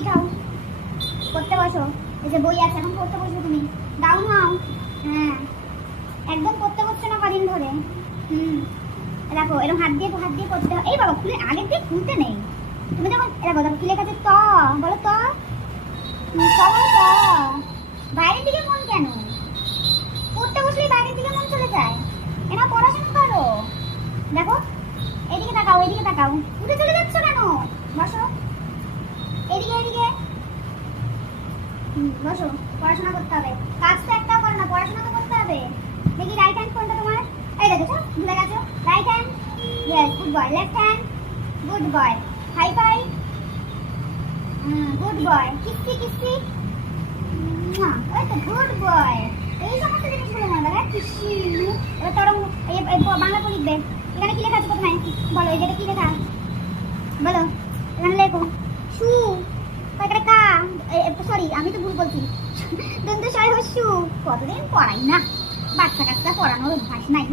পিঠাও, পড়তে বসো। এই যে বই আছে, এখন পড়তে বসো তুমি। ডাউন হও। হ্যাঁ, একদম পড়তে বসছো না কদিন ধরে। দেখো এরকম হাত দিয়ে পড়তে হয়। এই বাবা, খুলে আগের দিয়ে খুলতে নেই। তুমি দেখো, দেখো দেখো কি লেখা আছে, ত। বলো ত। বলো ত। বাইরের দিকে মন কেন? পড়তে বসলেই বাইরের দিকে মন চলে যায়। এনা পড়াশোনা করো। দেখো এদিকে তাকাও, এদিকে তাকাও। উঠে চলে যাচ্ছ কেন? বসো। এদিকে এদিকে বসো। পড়াশোনা করতে হবে। কাজ তো একটাও করো না, পড়াশোনা তো করতে হবে। দেখি রাইট হ্যান্ড কোনটা তোমার? এই দেখেছো, ভুলে গেছো। Right hand, yes, good boy. Left hand, good boy. High five, good boy. কিসি কিসি, ওই তো গুড বয়। এই সমস্ত জিনিসগুলো মনে রাখা। কিসি। এবার তোর বাংলা তো লিখবে। এখানে কি লেখা আছে প্রথমে বলো? এই যেটা কি লেখা বলো? এখানে লেখো শু। এখানে কা, সরি আমি তো ভুল বলছি। দন্ত শয় হস্যু। কতদিন পড়াই না, বাচ্চা কাচ্চা পড়ানোর অভ্যাস নাই।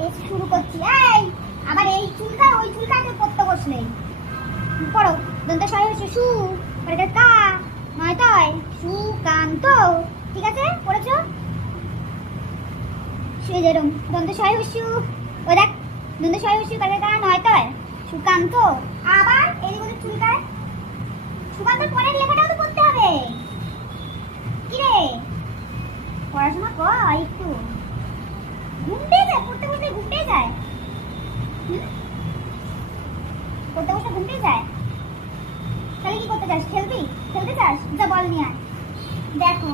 এই শুরু করছি। এই আবার এই চুলকা ওই চুলকাতে পড়তে বসলে পড়ো। দন্ত শয় হস্যু শু, পরে কা, নয় তয় সুকান্ত। ঠিক আছে, পড়েছো? শুয়ে যেরম দন্ত শয় হস্যু, ও দেখ দন্ত শয় হস্যু, পরে কা, নয় তয় সুকান্ত। আবার এদিকে ওদের চুলকায়। সুকান্তর পরের লেখাটাও তো পড়তে হবে। কি রে, পড়াশোনা কর একটু। ঘুমতে যায়, পড়তে বসলে ঘুমতে যায়। পড়তে বসলে ঘুমতে যায়। তাহলে কি করতে চাস? খেলবি? খেলতে চাস? যা বল নিয়ে আয়। দেখো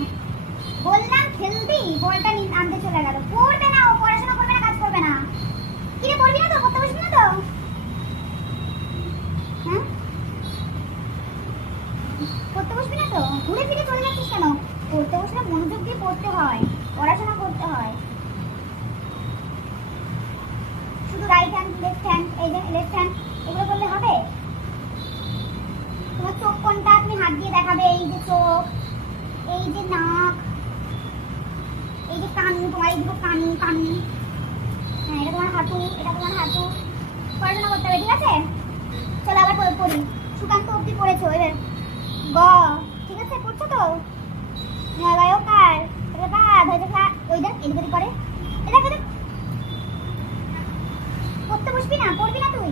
বললাম খেলবি, বলটা আনতে চলে গেল। পড়বে না, ও পড়াশোনা করবে না, কাজ করবে না। কি রে, পড়বি না তো? পড়তে বসবি না তো? হ্যাঁ, পড়তে বসবি না তো? ঘুরে ফিরে চলে যাচ্ছিস কেন? পড়তে বসলে মনোযোগ দিয়ে পড়তে হয়, পড়াশোনা করতে হয়। শুধু রাইট হ্যান্ড, লেফট হ্যান্ড, এই যে লেফট হ্যান্ড, এগুলো করলে হবে? তোমার চোখ কোনটা তুমি হাত দিয়ে দেখাবে। এই যে চোখ, এই যে নাক, এই যে কান, তোমার এই দুটো কান, কান। হ্যাঁ, এটা তোমার হাঁটু, এটা তোমার হাঁটু। পড়াশোনা করতে হবে, ঠিক আছে? চলো আবার পড়ি। সুকান্ত অব্দি পড়েছো, এবার গ। ঠিক আছে, পড়ছো তো? কার ওই দেখ এদিকে করে। এটা পড়তে বসবি না? পড়বি না তুই?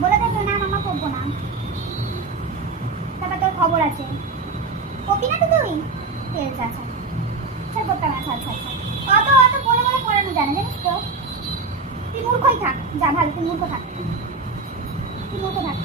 বলে দেখো না মামা পড়বো না, তারপর তোর খবর আছে। পড়বি না তো তুই? ঠিক আছে, আচ্ছা স্যার পড়তে হবে। আচ্ছা আচ্ছা আচ্ছা, অত অত বলে বলে পড়ানো জানে, জানিস তো? তুই মূর্খই থাক। যা ভালো, তুই মূর্খ থাক, তুই মূর্খ থাক।